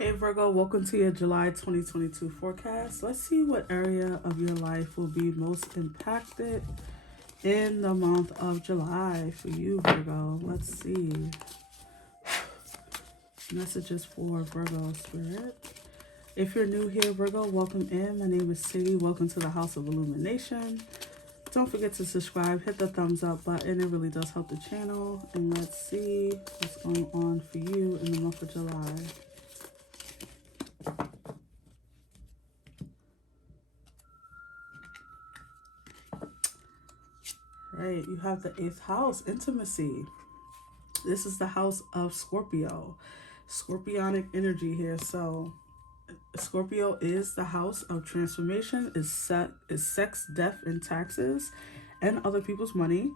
Hey Virgo, welcome to your July 2022 forecast. Let's see what area of your life will be most impacted in the month of July for you, Virgo. Let's see. Messages for Virgo Spirit. If you're new here, Virgo, welcome in. My name is Sadie. Welcome to the House of Illumination. Don't forget to subscribe, hit the thumbs up button. It really does help the channel. And let's see what's going on for you in the month of July. Right, you have the 8th house, intimacy. This is the house of Scorpio. Scorpionic energy here. So Scorpio is the house of transformation, is sex, death, and taxes, and other people's money.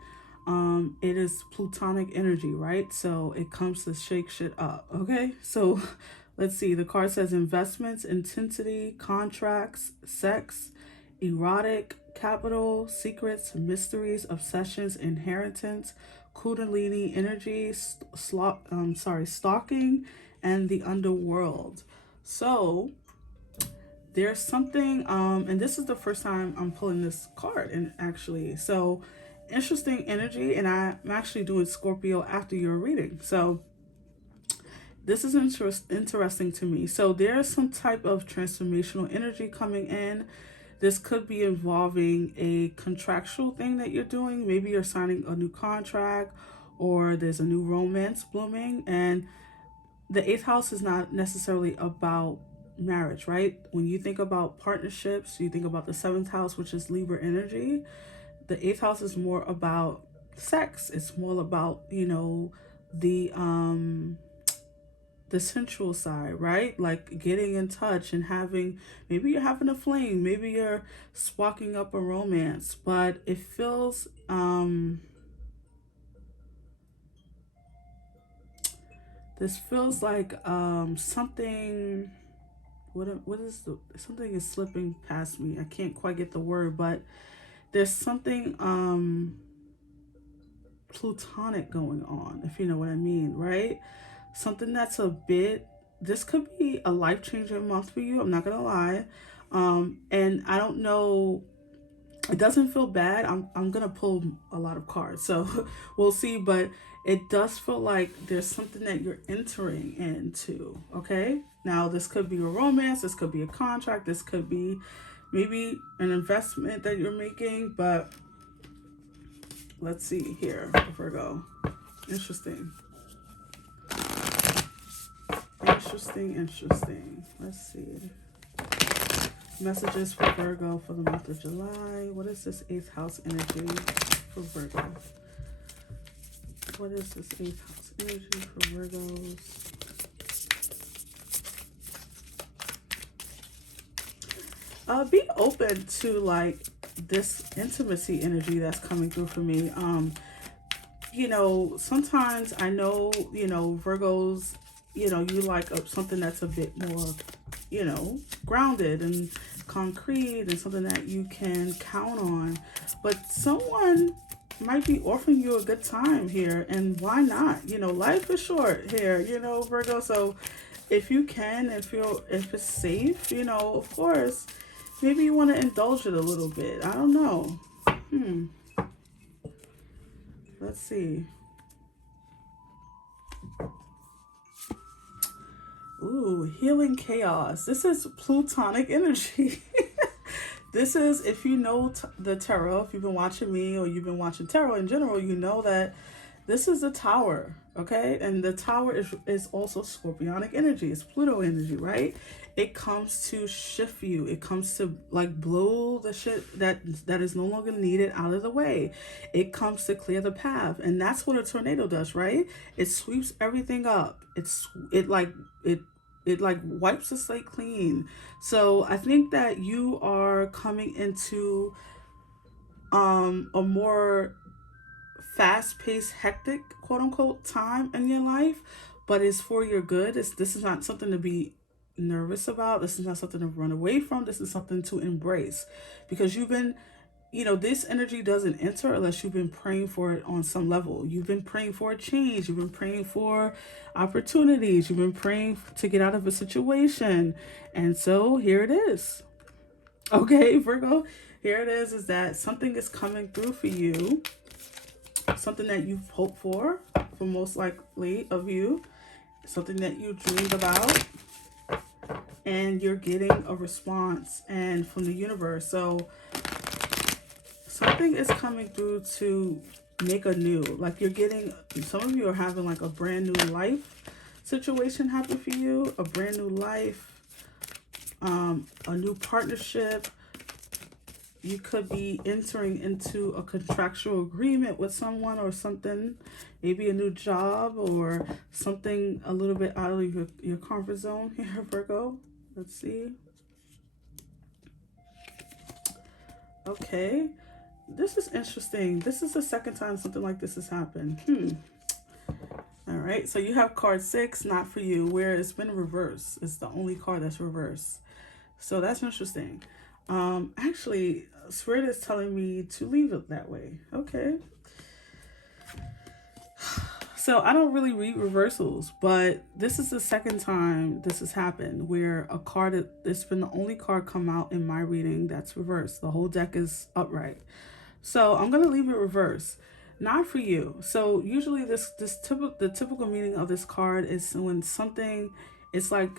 It is plutonic energy, right? So it comes to shake shit up. Okay, so let's see. The card says investments, intensity, contracts, sex, erotic, capital, secrets, mysteries, obsessions, inheritance, kundalini energy, stalking, and the underworld. So there's something, and this is the first time I'm pulling this card, and actually, so interesting energy, and I'm actually doing Scorpio after your reading. So this is interesting to me. So there's some type of transformational energy coming in. This could be involving a contractual thing that you're doing. Maybe you're signing a new contract, or there's a new romance blooming. And the 8th house is not necessarily about marriage, right? When you think about partnerships, you think about the 7th house, which is Libra energy. The 8th house is more about sex. It's more about, the sensual side, right? Like getting in touch and having, maybe you're having a fling, maybe you're sparking up a romance, but it feels this feels like something, what is the, something is slipping past me. I can't quite get the word, but there's something plutonic going on, if you know what I mean, right? Something that's a bit, this could be a life-changing month for you, I'm not gonna lie. And I don't know, it doesn't feel bad. I'm gonna pull a lot of cards, so we'll see, but it does feel like there's something that you're entering into. Okay, now this could be a romance, this could be a contract, this could be maybe an investment that you're making, but let's see here, Virgo. Interesting. Interesting. Let's see. Messages for Virgo for the month of July. What is this 8th house energy for Virgo? What is this 8th house energy for Virgos? Be open to like this intimacy energy that's coming through for me. Sometimes I know, Virgos, you like something that's a bit more, grounded and concrete and something that you can count on. But someone might be offering you a good time here, and why not? Life is short here, Virgo. So if you can, if it's safe, of course, maybe you want to indulge it a little bit. I don't know. Let's see. Ooh, healing chaos. This is plutonic energy. This is, if you know the tarot, if you've been watching me or you've been watching tarot in general, you know that this is the tower, okay? And the tower is also scorpionic energy. It's Pluto energy, right? It comes to shift you. It comes to like blow the shit that is no longer needed out of the way. It comes to clear the path. And that's what a tornado does, right? It sweeps everything up. It like wipes the slate clean. So I think that you are coming into a more fast-paced, hectic, quote-unquote, time in your life, but it's for your good. This is not something to be nervous about. This is not something to run away from. This is something to embrace, because you've been this energy doesn't enter unless you've been praying for it on some level. You've been praying for a change. You've been praying for opportunities. You've been praying to get out of a situation. And so here it is. Okay, Virgo, here it is that something is coming through for you. Something that you've hoped for most likely of you. Something that you dreamed about. And you're getting a response and from the universe. So something is coming through to make a new, like you're getting, some of you are having like a brand new life situation happen for you, a brand new life, a new partnership. You could be entering into a contractual agreement with someone or something, maybe a new job or something a little bit out of your comfort zone here, Virgo. Let's see. Okay. This is interesting. This is the second time something like this has happened. All right. So you have card 6, not for you, where it's been reversed. It's the only card that's reversed. So that's interesting. Actually, Spirit is telling me to leave it that way. Okay. So I don't really read reversals, but this is the second time this has happened where a card, it's been the only card come out in my reading that's reversed. The whole deck is upright. So I'm going to leave it reversed. Not for you. So usually the typical meaning of this card is when something, it's like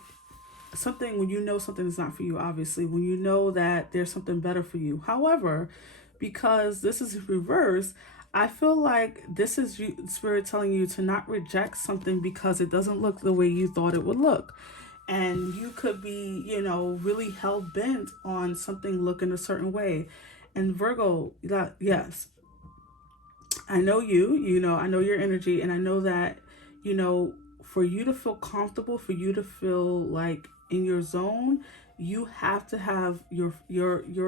something when you know something is not for you, obviously, when you know that there's something better for you. However, because this is reversed, I feel like this is Spirit telling you to not reject something because it doesn't look the way you thought it would look. And you could be, really hell-bent on something looking a certain way. And Virgo, yes, I know I know your energy, and I know that, for you to feel comfortable, for you to feel like in your zone, you have to have your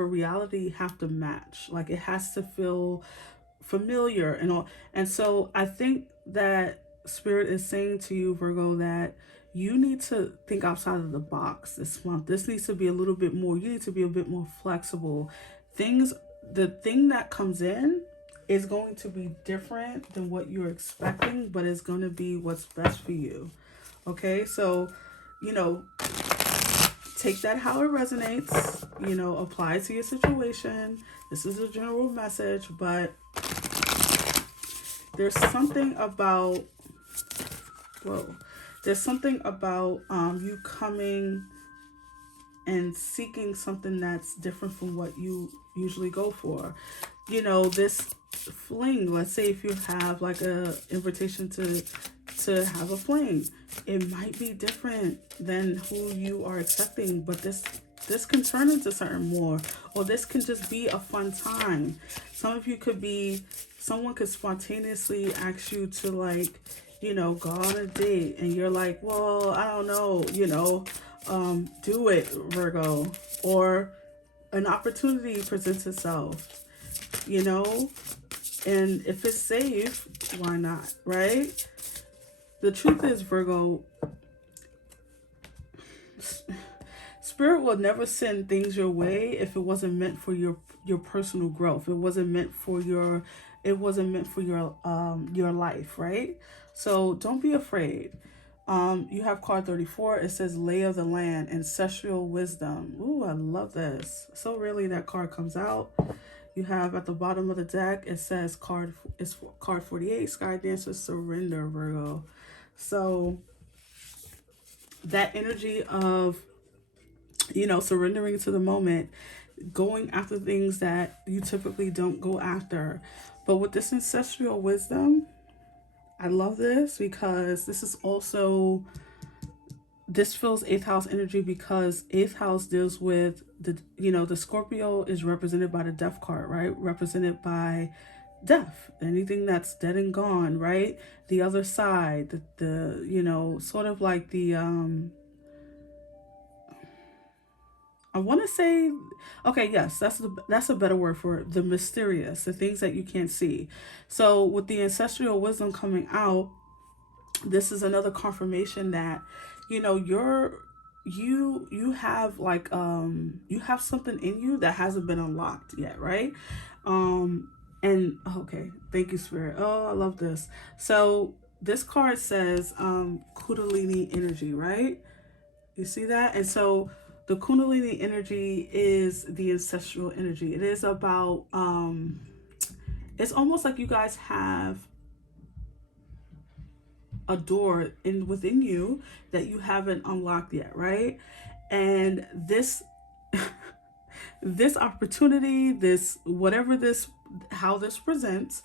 reality have to match. Like it has to feel familiar and all. And so I think that Spirit is saying to you, Virgo, that you need to think outside of the box this month. This needs to be a little bit more, you need to be a bit more flexible. The thing that comes in is going to be different than what you're expecting, but it's going to be what's best for you. Okay, so, take that how it resonates, apply it to your situation. This is a general message, but there's something about, you coming and seeking something that's different from what you usually go for. This fling, let's say if you have like a invitation to have a fling, it might be different than who you are expecting, but this can turn into something more, or this can just be a fun time. Someone could spontaneously ask you to go on a date, and you're like, well, I don't know, do it, Virgo. Or an opportunity presents itself, and if it's safe, why not, right? The truth is, Virgo, Spirit will never send things your way if it wasn't meant for your personal growth. It wasn't meant for your life, right? So don't be afraid. You have card 34. It says lay of the land, ancestral wisdom. Ooh, I love this. So really that card comes out. You have at the bottom of the deck, it says card 48, Sky Dancer, surrender, Virgo. So that energy of, surrendering to the moment, going after things that you typically don't go after. But with this ancestral wisdom, I love this because this feels 8th house energy, because 8th house deals with the Scorpio is represented by the death card, right? Represented by death, anything that's dead and gone, right? The other side, the sort of like the, I want to say, okay, yes, that's a better word for it. The mysterious, the things that you can't see. So with the ancestral wisdom coming out, this is another confirmation that, you have like you have something in you that hasn't been unlocked yet, right? And okay, thank you, Spirit. Oh, I love this. So this card says Kundalini energy, right? You see that? And so the Kundalini energy is the ancestral energy. It is about it's almost like you guys have a door in within you that you haven't unlocked yet, right? And this this opportunity, this whatever this how this presents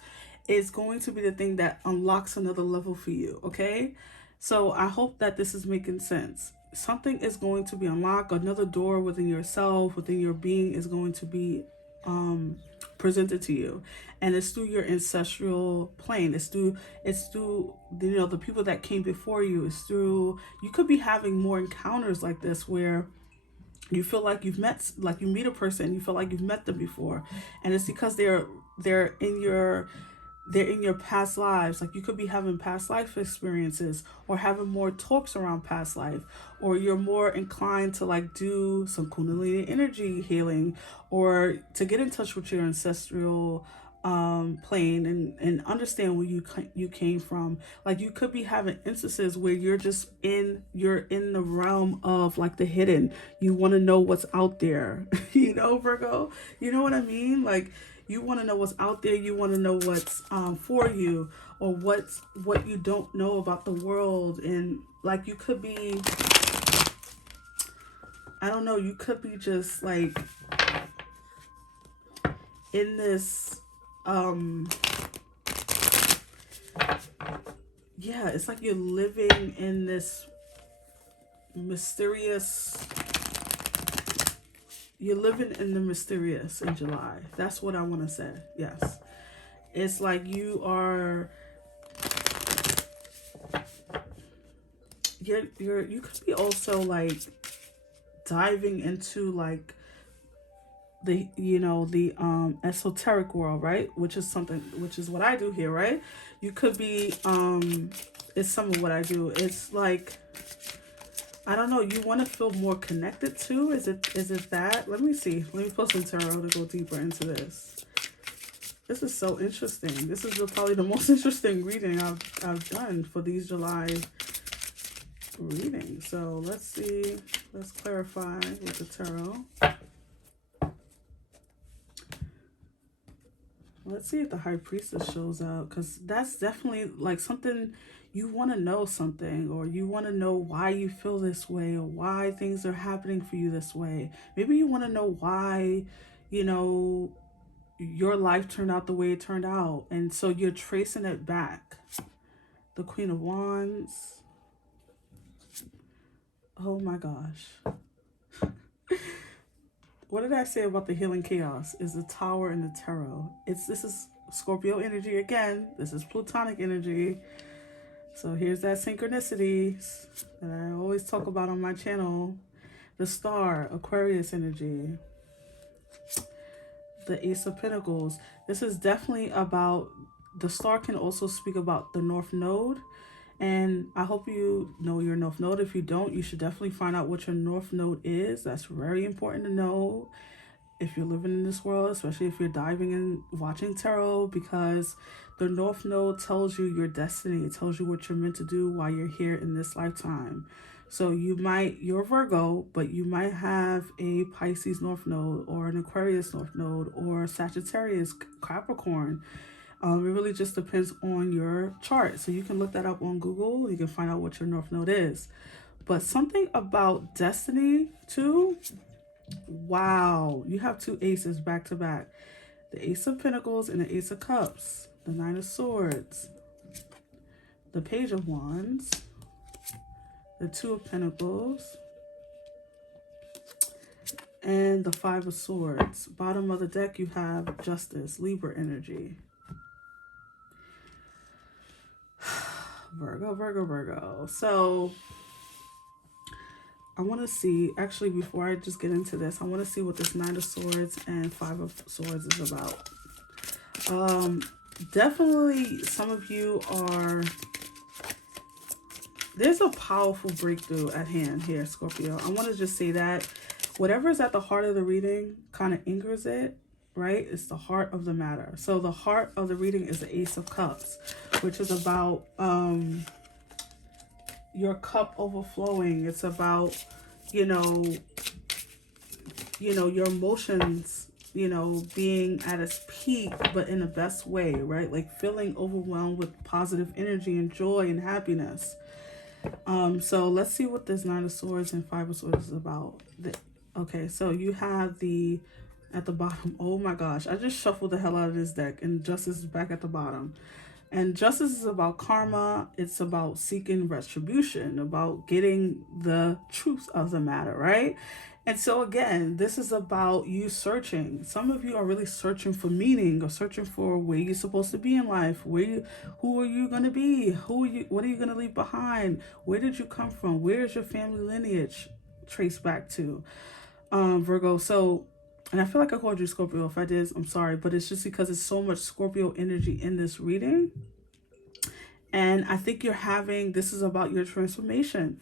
is going to be the thing that unlocks another level for you, okay? So I hope that this is making sense. Something is going to be unlocked, another door within yourself, within your being is going to be presented to you, and it's through your ancestral plane. It's through you know the people that came before you. It's through you could be having more encounters like this where you feel like you meet a person and you feel like you've met them before, and it's because they're in your past lives. Like you could be having past life experiences or having more talks around past life, or you're more inclined to like do some Kundalini energy healing or to get in touch with your ancestral plane and understand where you came from. Like you could be having instances where you're in the realm of like the hidden. You want to know what's out there. You know, Virgo, you know what I mean? Like you want to know what's out there. You want to know what's for you, or what you don't know about the world. And like you could be, I don't know, you could be just like in this yeah, it's like you're living in this mysterious, you're living in the mysterious in July. That's what I want to say. Yes. It's like you could be also like diving into like the esoteric world, right? Which is what I do here, right? You could be it's some of what I do. It's like, I don't know, you want to feel more connected to? Is it that? Let me see. Let me pull some tarot to go deeper into this. This is so interesting. This is probably the most interesting reading I've done for these July readings. So let's see. Let's clarify with the tarot. Let's see if the High Priestess shows up, because that's definitely like something you want to know, something, or you want to know why you feel this way, or why things are happening for you this way. Maybe you want to know why, your life turned out the way it turned out. And so you're tracing it back. The Queen of Wands. Oh my gosh. What did I say about the healing chaos? Is the Tower and the Tarot. This is Scorpio energy again. This is Plutonic energy. So here's that synchronicity that I always talk about on my channel. The Star, Aquarius energy. The Ace of Pentacles. This is definitely about, the Star can also speak about the North Node. And I hope you know your North Node. If you don't, you should definitely find out what your North Node is. That's very important to know if you're living in this world, especially if you're diving in watching tarot, because the North Node tells you your destiny. It tells you what you're meant to do while you're here in this lifetime. So you're Virgo, but you might have a Pisces North Node, or an Aquarius North Node, or Sagittarius, Capricorn. It really just depends on your chart. So you can look that up on Google. You can find out what your North Node is. But something about destiny too. Wow. You have two aces back to back. The Ace of Pentacles and the Ace of Cups. The Nine of Swords. The Page of Wands. The Two of Pentacles. And the Five of Swords. Bottom of the deck you have Justice, Libra energy. Virgo. So I want to see, actually, before I just get into this, I want to see what this Nine of Swords and Five of Swords is about. Definitely some of you are There's a powerful breakthrough at hand here, Scorpio. I want to just say that whatever is at the heart of the reading kind of anchors it, right? It's the heart of the matter. So the heart of the reading is the Ace of Cups, which is about your cup overflowing. It's about, you know, your emotions, being at its peak, but in the best way, right? Like feeling overwhelmed with positive energy and joy and happiness. So let's see what this Nine of Swords and Five of Swords is about. Okay, so you have at the bottom, oh my gosh, I just shuffled the hell out of this deck, and Justice is back at the bottom. And Justice is about karma. It's about seeking retribution, about getting the truth of the matter, right? And so again, this is about you searching. Some of you are really searching for meaning, or searching for where you're supposed to be in life. Who are you going to be? What are you going to leave behind? Where did you come from? Where is your family lineage traced back to? Virgo. So, and I feel like I called you Scorpio. If I did, I'm sorry, but it's just because it's so much Scorpio energy in this reading. And I think this is about your transformation.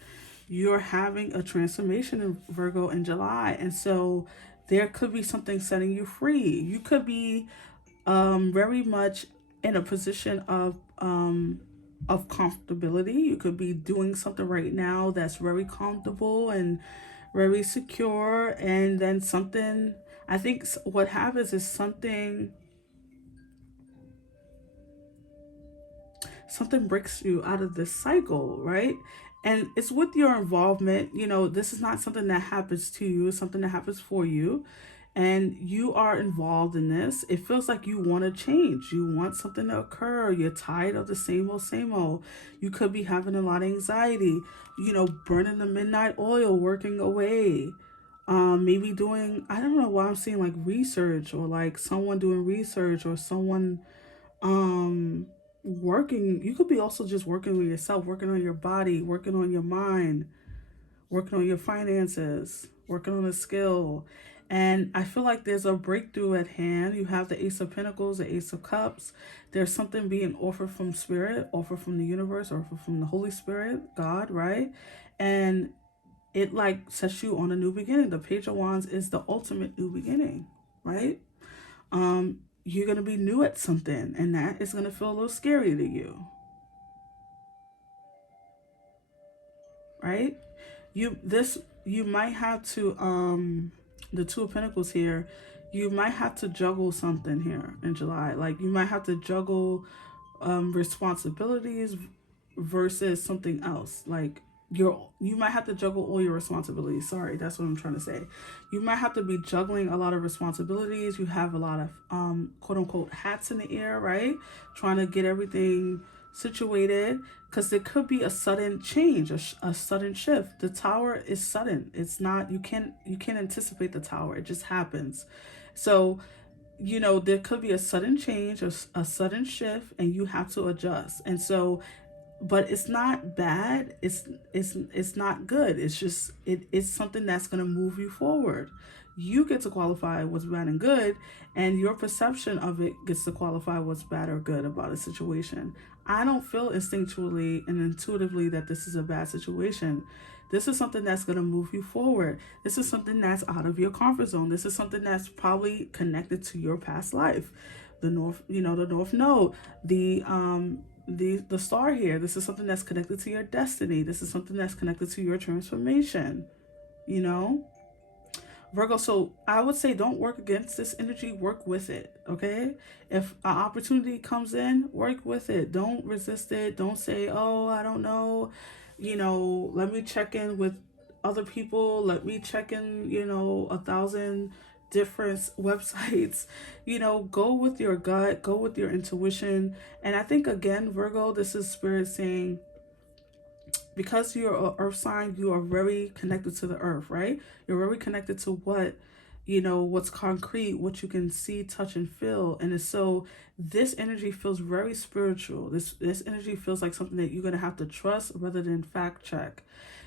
You're having a transformation in Virgo in July. And so there could be something setting you free. You could be very much in a position of comfortability. You could be doing something right now that's very comfortable and very secure. And then something, I think what happens is something breaks you out of this cycle, right? And it's with your involvement. This is not something that happens to you. It's something that happens for you. And you are involved in this. It feels like you want to change. You want something to occur. You're tired of the same old, same old. You could be having a lot of anxiety, burning the midnight oil, working away. Maybe doing, I don't know why I'm seeing like research, or like someone doing research, or someone working. You could be also just working with yourself, working on your body, working on your mind, working on your finances, working on a skill. And I feel like there's a breakthrough at hand. You have the Ace of Pentacles, the Ace of Cups. There's something being offered from Spirit, offered from the universe, offered from the Holy Spirit, God, right? And it like sets you on a new beginning. The Page of Wands is the ultimate new beginning, right? You're going to be new at something, and that is going to feel a little scary to you, right? You might have to the Two of Pentacles here, you might have to juggle something here in July. Like you might have to juggle responsibilities versus something else. Like you might have to juggle all your responsibilities. Sorry, that's what I'm trying to say. You might have to be juggling a lot of responsibilities. You have a lot of quote unquote hats in the air, right? Trying to get everything situated, because there could be a sudden change, a sudden shift. The Tower is sudden. It's not, you can't anticipate the Tower. It just happens. So there could be a sudden change, a sudden shift, and you have to adjust. And so, but it's not bad. It's not good. It's just, it's something that's going to move you forward. You get to qualify what's bad and good, and your perception of it gets to qualify what's bad or good about a situation. I don't feel instinctually and intuitively that this is a bad situation. This is something that's going to move you forward. This is something that's out of your comfort zone. This is something that's probably connected to your past life. The North, the North Node, the star here. This is something that's connected to your destiny. This is something that's connected to your transformation, Virgo. So I would say don't work against this energy, work with it, okay? If an opportunity comes in, work with it. Don't resist it. Don't say, oh, I don't know, let me check in with other people. Let me check in, 1,000 different websites. Go with your gut, go with your intuition. And I think, again, Virgo, this is Spirit saying, because you're an earth sign, you are very connected to the earth, right? You're very connected to what's concrete, what you can see, touch, and feel. And so this energy feels very spiritual. This energy feels like something that you're going to have to trust rather than fact check.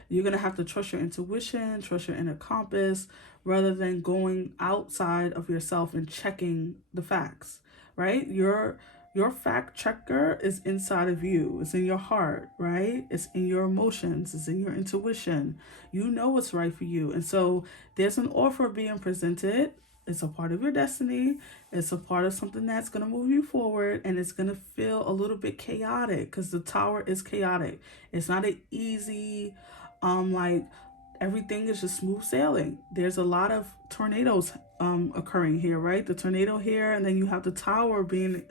You're going to have to trust your intuition, trust your inner compass, rather than going outside of yourself and checking the facts, right? Your Your fact checker is inside of you. It's in your heart, right? It's in your emotions. It's in your intuition. You know what's right for you. And so there's an offer being presented. It's a part of your destiny. It's a part of something that's going to move you forward. And it's going to feel a little bit chaotic because the Tower is chaotic. It's not an easy, like, everything is just smooth sailing. There's a lot of tornadoes occurring here, right? The tornado here, and then you have the Tower being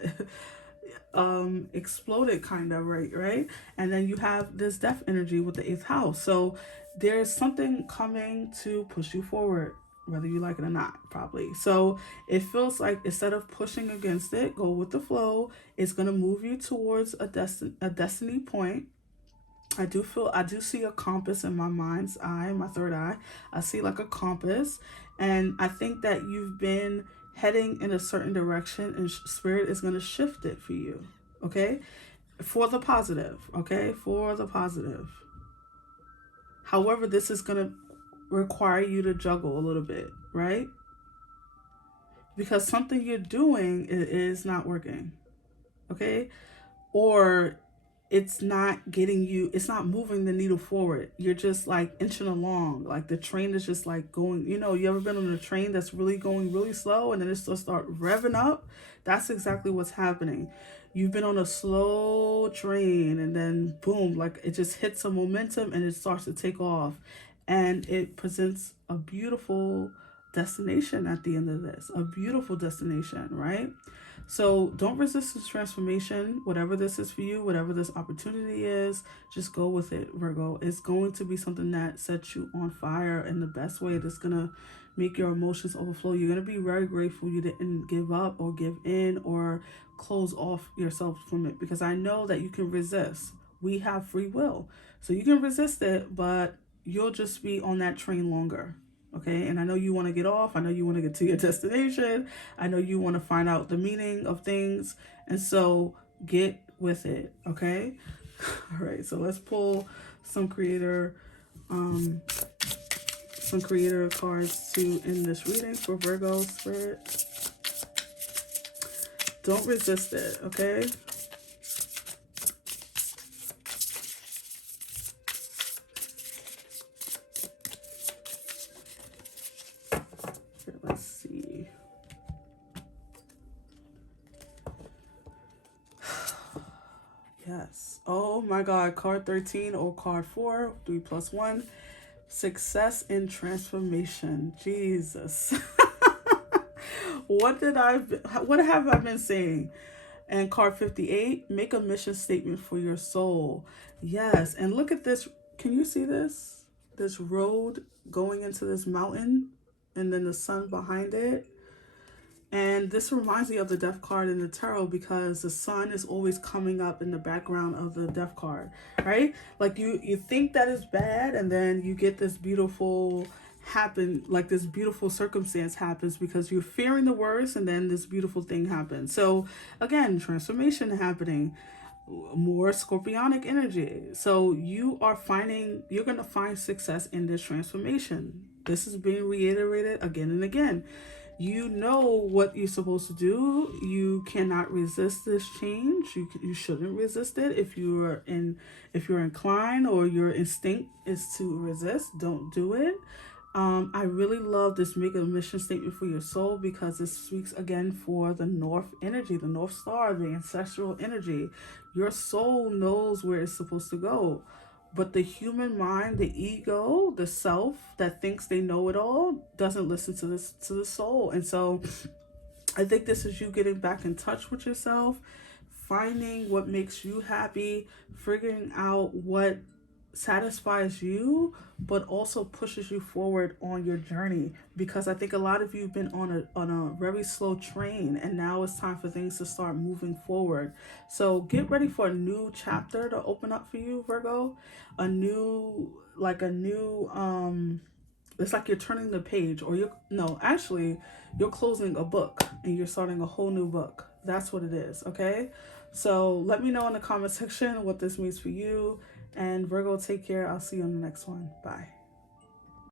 exploded, kind of, right? And then you have this death energy with the 8th house. So there's something coming to push you forward, whether you like it or not, probably. So it feels like instead of pushing against it, go with the flow. It's going to move you towards a destiny point. I do see a compass in my mind's eye, my third eye. I see like a compass. And I think that you've been heading in a certain direction, and spirit is going to shift it for you. Okay? For the positive. Okay? For the positive. However, this is going to require you to juggle a little bit, right? Because something you're doing is not working. Okay? Or it's not moving the needle forward. You're just like inching along. Like the train is just like going, you ever been on a train that's really going really slow and then it's just start revving up? That's exactly what's happening. You've been on a slow train and then boom, like it just hits a momentum and it starts to take off. And it presents a beautiful destination at the end of this. A beautiful destination, right? So don't resist this transformation. Whatever this is for you, whatever this opportunity is, just go with it, Virgo. It's going to be something that sets you on fire in the best way. That's going to make your emotions overflow. You're going to be very grateful you didn't give up or give in or close off yourself from it, because I know that you can resist. We have free will. So you can resist it, but you'll just be on that train longer. Okay, and I know you want to get off. I know you want to get to your destination. I know you want to find out the meaning of things. And so get with it, okay? All right, so let's pull some creator cards to end this reading for Virgo spirit. Don't resist it, okay? Let's see. Yes. Oh my God. Card 13 or card 4. 3 plus 1. Success in transformation. Jesus. What have I been saying? And card 58. Make a mission statement for your soul. Yes. And look at this. Can you see this? This road going into this mountain. And then the sun behind it. And this reminds me of the death card in the tarot, because the sun is always coming up in the background of the death card, right? Like you think that is bad, and then you get this beautiful this beautiful circumstance happens because you're fearing the worst, and then this beautiful thing happens. So again, transformation happening. More scorpionic energy. So you're going to find success in this transformation. This is being reiterated again and again. You know what you're supposed to do. You cannot resist this change. You shouldn't resist it. If you're inclined or your instinct is to resist, don't do it. I really love this make a mission statement for your soul, because it speaks again for the North energy, the North Star, the ancestral energy. Your soul knows where it's supposed to go. But the human mind, the ego, the self that thinks they know it all, doesn't listen to the soul. And so I think this is you getting back in touch with yourself, finding what makes you happy, figuring out what satisfies you, but also pushes you forward on your journey. Because I think a lot of you have been on a very slow train, and now it's time for things to start moving forward. So get ready for a new chapter to open up for you, Virgo. It's like you're turning the page, or you're closing a book and you're starting a whole new book. That's what it is, okay? So let me know in the comment section what this means for you. And Virgo, take care. I'll see you on the next one. Bye.